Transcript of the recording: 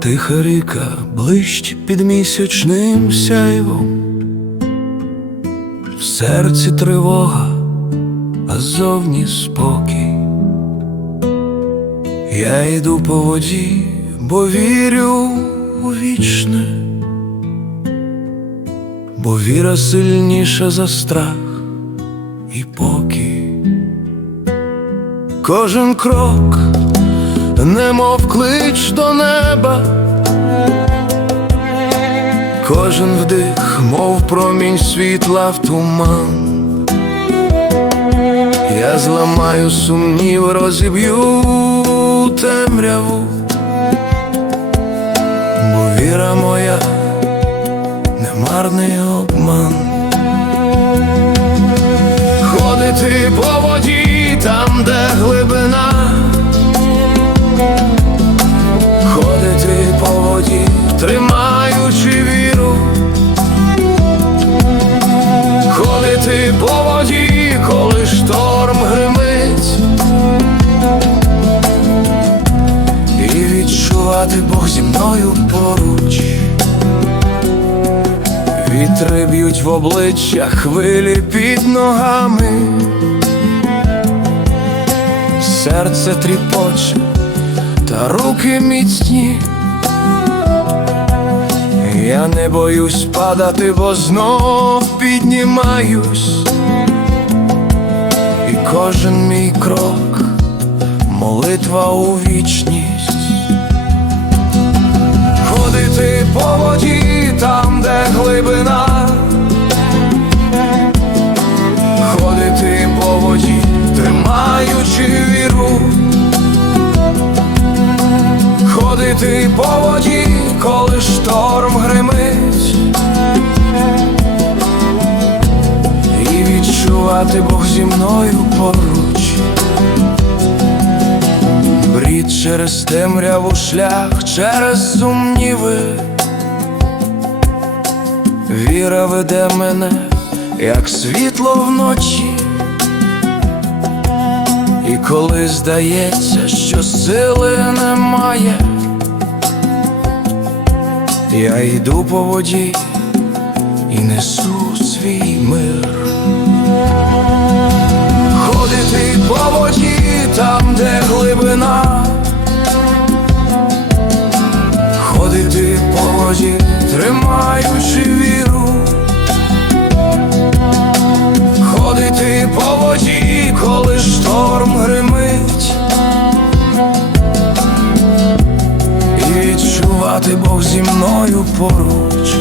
Тиха ріка блищить під місячним сяйвом, в серці тривога, а зовні спокій. Я йду по воді, бо вірю у вічне, бо віра сильніша за страх і покій. Кожен крок, немов клич до неба, кожен вдих, мов промінь світла в туман. Я зламаю сумнів, розіб'ю темряву, бо віра моя не марний обман. Ходити по воді там, де глибина, Вітри б'ють в обличчя хвилі під ногами, серце тріпоче, та руки міцні. Я не боюсь падати, бо знов піднімаюсь, і кожен мій крок молитва у вічність. Ходити по воді, коли шторм гримить, і відчувати Бог зі мною поруч. Брід через темряву шлях, через сумніви. Віра веде мене, як світло вночі. І коли здається, що сили немає, я йду по воді і несу свій мир. Ходити по воді там, де глибина, ходити по воді, тримаючи віру, ходити по воді, і був зі мною поруч.